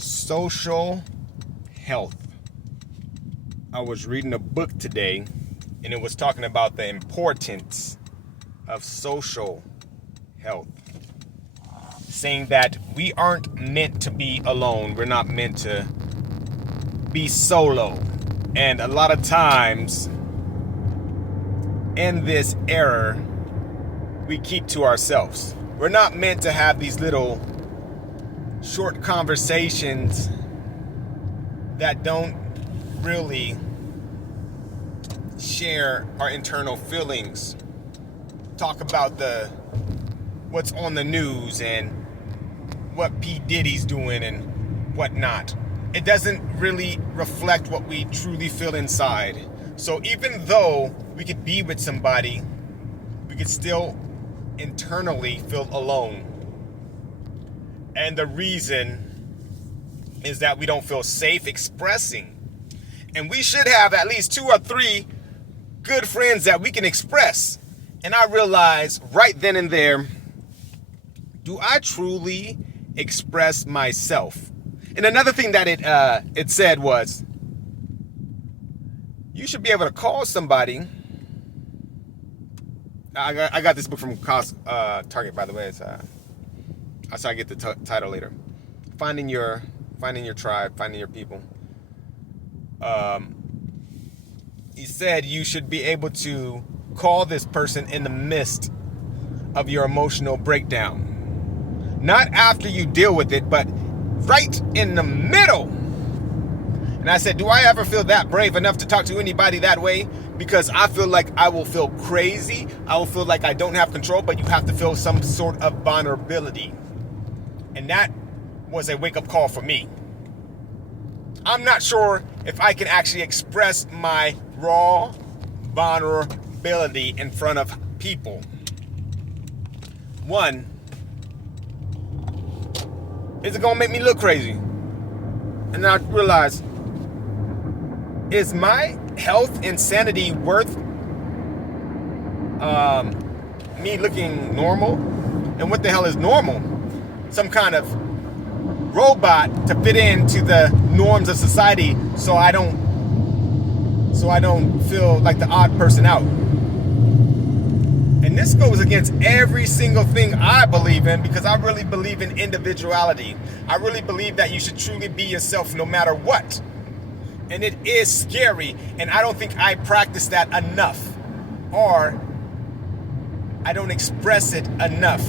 Social health. I was reading a book today, and it was talking about the importance of social health, saying that we aren't meant to be alone. We're not meant to be solo. And a lot of times in this era, we keep to ourselves. We're not meant to have these little short conversations that don't really share our internal feelings, talk about what's on the news and what P. Diddy's doing and whatnot. It doesn't really reflect what we truly feel inside. So even though we could be with somebody, we could still internally feel alone. And the reason is that we don't feel safe expressing. And we should have at least 2 or 3 good friends that we can express. And I realized right then and there, do I truly express myself? And another thing that it said was, you should be able to call somebody. I got this book from Target, by the way. I get the title later. Finding your tribe, finding your people. He said you should be able to call this person in the midst of your emotional breakdown. Not after you deal with it, but right in the middle. And I said, do I ever feel that brave enough to talk to anybody that way? Because I feel like I will feel crazy. I will feel like I don't have control, but you have to feel some sort of vulnerability. And that was a wake-up call for me. I'm not sure if I can actually express my raw vulnerability in front of people. One, is it gonna make me look crazy? And I realized, is my health and sanity worth me looking normal? And what the hell is normal? Some kind of robot to fit into the norms of society, so I don't feel like the odd person out. And this goes against every single thing I believe in, because I really believe in individuality. I really believe that you should truly be yourself no matter what. And it is scary, and I don't think I practice that enough, or I don't express it enough.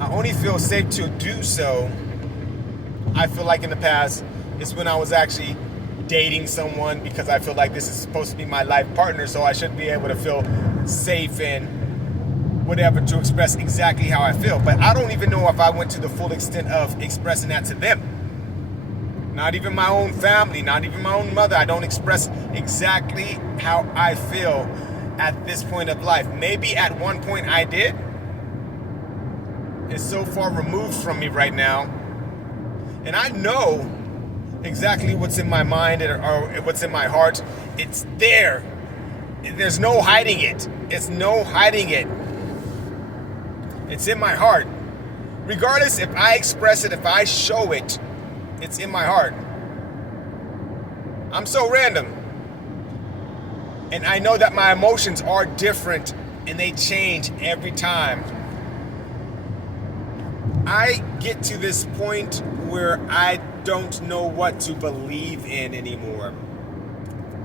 I only feel safe to do so, I feel like in the past, is when I was actually dating someone, because I feel like this is supposed to be my life partner, so I should be able to feel safe and whatever to express exactly how I feel. But I don't even know if I went to the full extent of expressing that to them. Not even my own family, not even my own mother. I don't express exactly how I feel at this point of life. Maybe at one point I did. It's so far removed from me right now. And I know exactly what's in my mind or what's in my heart. It's there. There's no hiding it. It's no hiding it. It's in my heart. Regardless if I express it, if I show it, it's in my heart. I'm so random. And I know that my emotions are different and they change every time. I get to this point where I don't know what to believe in anymore,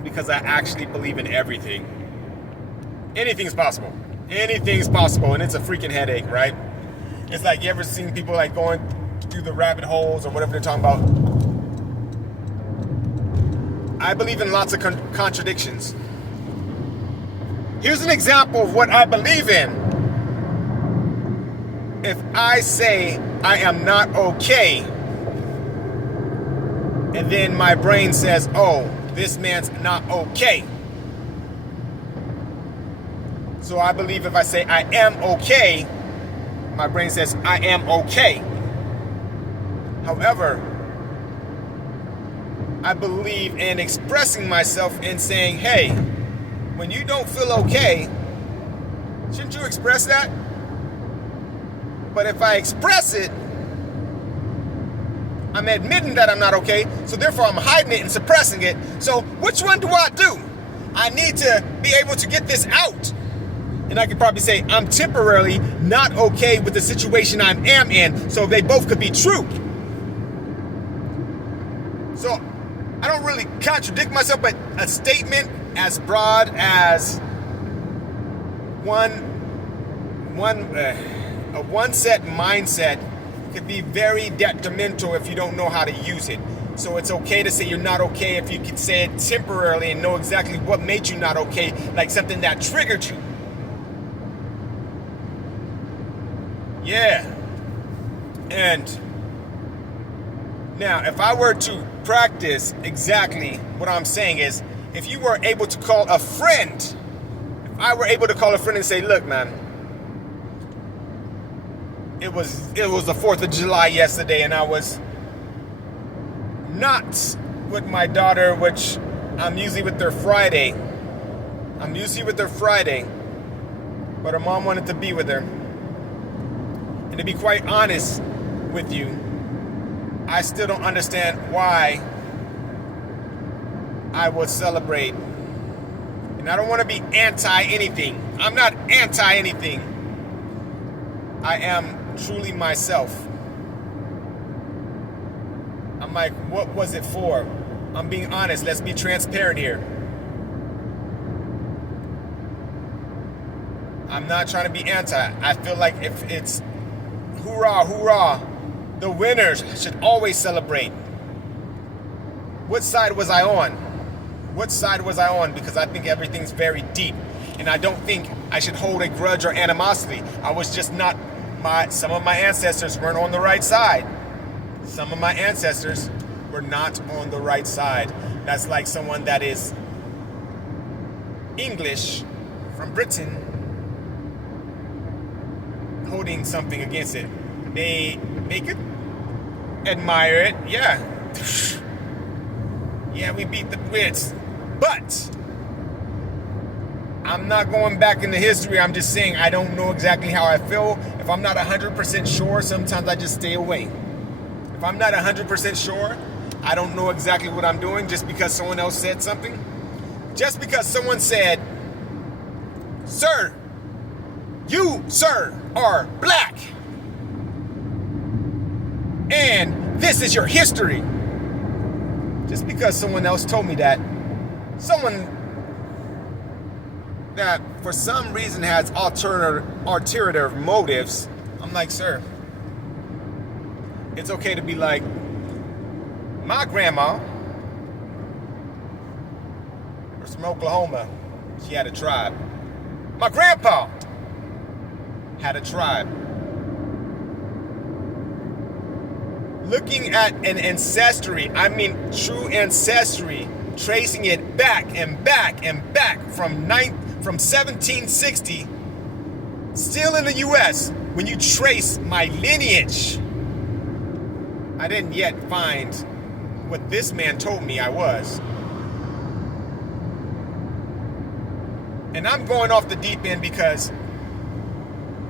because I actually believe in everything. Anything's possible. Anything's possible, and it's a freaking headache, right? It's like, you ever seen people like going through the rabbit holes or whatever they're talking about? I believe in lots of contradictions. Here's an example of what I believe in. If I say I am not okay, and then my brain says, oh, this man's not okay. So I believe if I say I am okay, my brain says I am okay. However, I believe in expressing myself and saying, hey, when you don't feel okay, shouldn't you express that? But if I express it, I'm admitting that I'm not okay, so therefore I'm hiding it and suppressing it. So which one do? I need to be able to get this out. And I could probably say I'm temporarily not okay with the situation I am in, so they both could be true. So I don't really contradict myself, but a statement as broad as a one-set mindset could be very detrimental if you don't know how to use it. So it's okay to say you're not okay if you can say it temporarily and know exactly what made you not okay, like something that triggered you. Yeah. And now, if I were to practice exactly what I'm saying is, if you were able to call a friend, if I were able to call a friend and say, look, man, it was the 4th of July yesterday, and I was not with my daughter, which I'm usually with her Friday. But her mom wanted to be with her. And to be quite honest with you, I still don't understand why I would celebrate. And I don't want to be anti-anything. I'm not anti-anything. I am truly myself. I'm like, what was it for? I'm being honest. Let's be transparent here. I'm not trying to be anti. I feel like if it's hoorah, hoorah, the winners should always celebrate. What side was I on? Because I think everything's very deep. And I don't think I should hold a grudge or animosity. I was just not some of my ancestors weren't on the right side. Some of my ancestors were not on the right side. That's like someone that is English from Britain holding something against it. They could admire it, yeah. Yeah, we beat the Brits. But I'm not going back into history. I'm just saying I don't know exactly how I feel. If I'm not 100% sure, sometimes I just stay away. If I'm not 100% sure, I don't know exactly what I'm doing just because someone else said something. Just because someone said, sir, you, sir, are black. And this is your history. Just because someone else told me that, someone that for some reason has alternative motives, I'm like, sir, it's okay to be like, my grandma was from Oklahoma. She had a tribe. My grandpa had a tribe. Looking at an ancestry, I mean true ancestry, tracing it back and back and back from 1760, still in the US, when you trace my lineage, I didn't yet find what this man told me I was. And I'm going off the deep end because,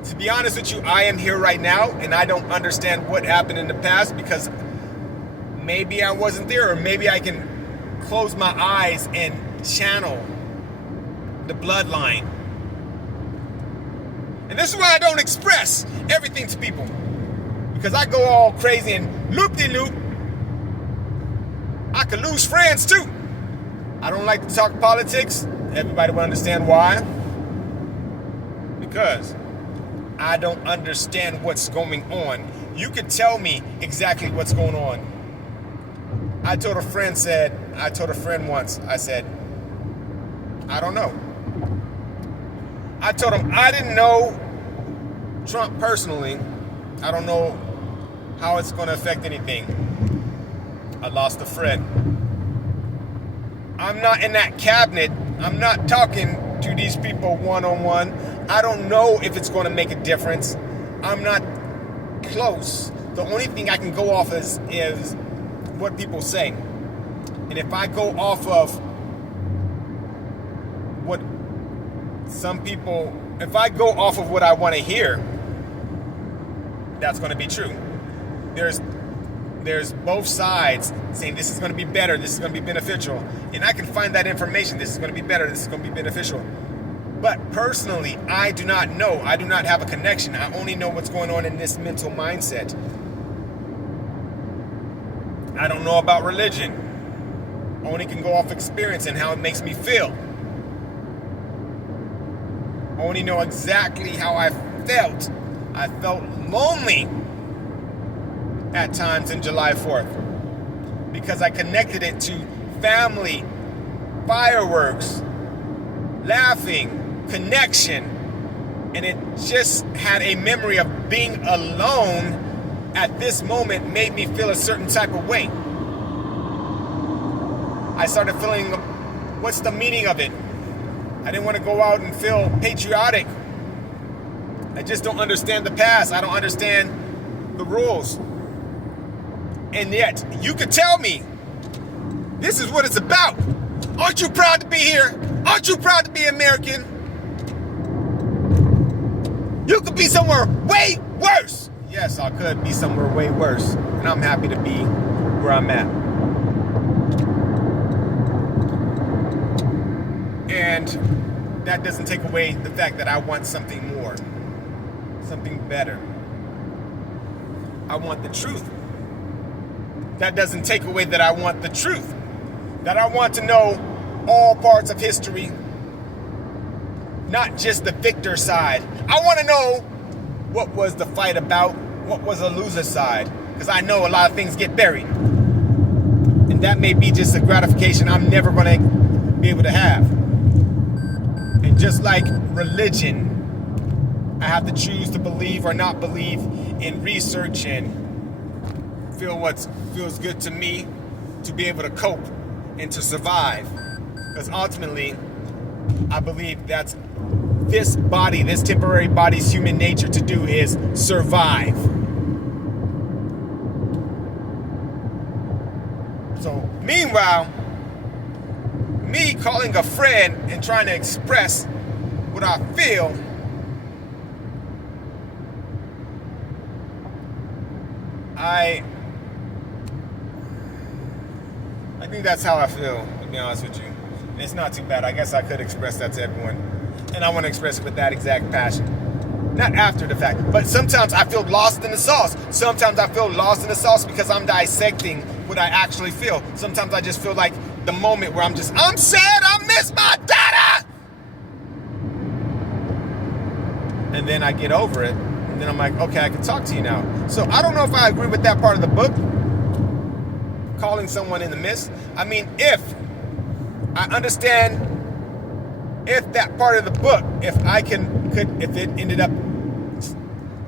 to be honest with you, I am here right now and I don't understand what happened in the past because maybe I wasn't there, or maybe I can close my eyes and channel the bloodline. And this is why I don't express everything to people, because I go all crazy and loop-de-loop. I could lose friends too. I don't like to talk politics. Everybody will understand why. Because I don't understand what's going on. You could tell me exactly what's going on. I told a friend once, I said, I don't know. I told him I didn't know Trump personally. I don't know how it's going to affect anything. I lost a friend. I'm not in that cabinet. I'm not talking to these people one-on-one. I don't know if it's going to make a difference. I'm not close. The only thing I can go off is what people say. And if I go off of what if I go off of what I want to hear, that's going to be true. There's there's both sides saying this is going to be better, this is going to be beneficial. And I can find that information. This is going to be better, this is going to be beneficial. But personally, I do not know. I do not have a connection. I only know what's going on in this mental mindset. I don't know about religion. I only can go off experience and how it makes me feel. I only know exactly how I felt. I felt lonely at times in July 4th because I connected it to family, fireworks, laughing, connection, and it just had a memory of being alone at this moment made me feel a certain type of way. I started feeling, what's the meaning of it? I didn't want to go out and feel patriotic. I just don't understand the past. I don't understand the rules. And yet, you could tell me, this is what it's about. Aren't you proud to be here? Aren't you proud to be American? You could be somewhere way worse. Yes, I could be somewhere way worse. And I'm happy to be where I'm at. And that doesn't take away the fact that I want something more, something better. I want the truth. That doesn't take away that I want the truth. That I want to know all parts of history, not just the victor side. I want to know what was the fight about, what was a loser side, because I know a lot of things get buried. And that may be just a gratification I'm never going to be able to have. And just like religion, I have to choose to believe or not believe in research and feel what feels good to me to be able to cope and to survive. Because ultimately, I believe that's this body, this temporary body's human nature to do is survive. So, meanwhile, me calling a friend and trying to express what I feel, I think that's how I feel, to be honest with you. And it's not too bad. I guess I could express that to everyone. And I want to express it with that exact passion. Not after the fact, but sometimes I feel lost in the sauce. Sometimes I feel lost in the sauce because I'm dissecting what I actually feel. Sometimes I just feel like the moment where I'm sad, I miss my dada! And then I get over it. And then I'm like, okay, I can talk to you now. So I don't know if I agree with that part of the book. Calling someone in the midst. I mean, if I understand, if that part of the book, if it ended up,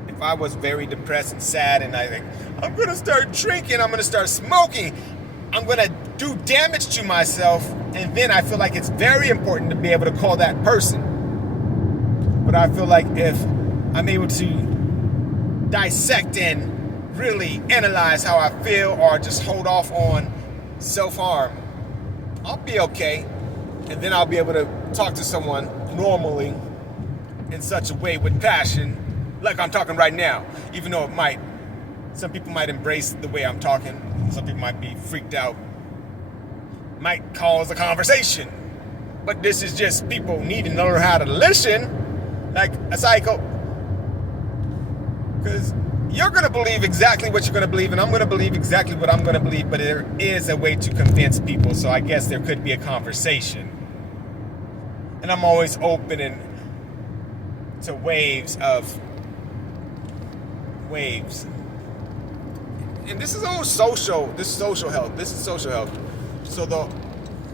if I was very depressed and sad and I think, I'm going to start drinking, I'm going to start smoking, I'm going to do damage to myself, and then I feel like it's very important to be able to call that person. But I feel like if I'm able to dissect and really analyze how I feel or just hold off on self-harm, I'll be okay. And then I'll be able to talk to someone normally in such a way with passion, like I'm talking right now. Even though some people might embrace the way I'm talking. Some people might be freaked out. Might cause a conversation. But this is just people needing to learn how to listen like a psycho. Because you're going to believe exactly what you're going to believe, and I'm going to believe exactly what I'm going to believe, but there is a way to convince people, so I guess there could be a conversation. And I'm always open to waves. And this is all social. This is social health. So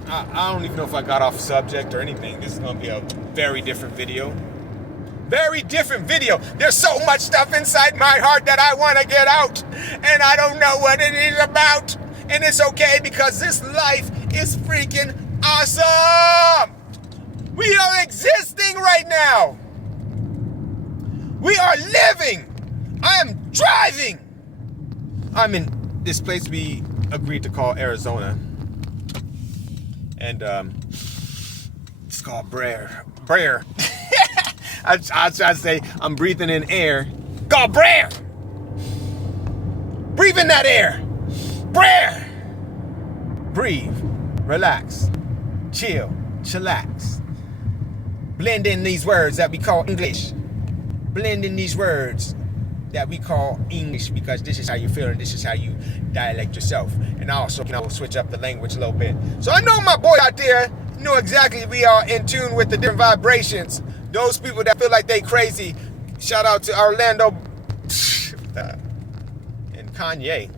I don't even know if I got off subject or anything. This is going to be a very different video. Very different video. There's so much stuff inside my heart that I want to get out, and I don't know what it is about. And it's okay because this life is freaking awesome. We are existing right now. We are living. I am driving. I'm in this place we agreed to call Arizona, and it's called Brer. I was trying to say I'm breathing in air. God, Brer! Breathe in that air. Prayer. Breathe. Relax. Chill. Chillax. Blend in these words that we call English. Blend in these words that we call English, because this is how you feel and this is how you dialect yourself. And also, switch up the language a little bit. So I know my boy out there know exactly we are in tune with the different vibrations. Those people that feel like they crazy. Shout out to Orlando and Kanye.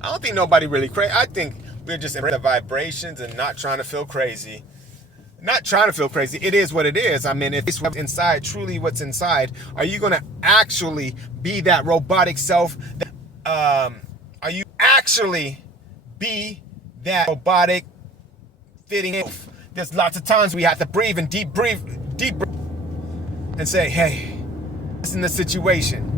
I don't think nobody really crazy. I think we're just in the vibrations and not trying to feel crazy. Not trying to feel crazy. It is what it is. I mean, if it's what's inside, truly what's inside, are you going to actually be that robotic self? Are you actually be that robotic fitting in? There's lots of times we have to breathe and deep breathe, and say, hey, this is the situation.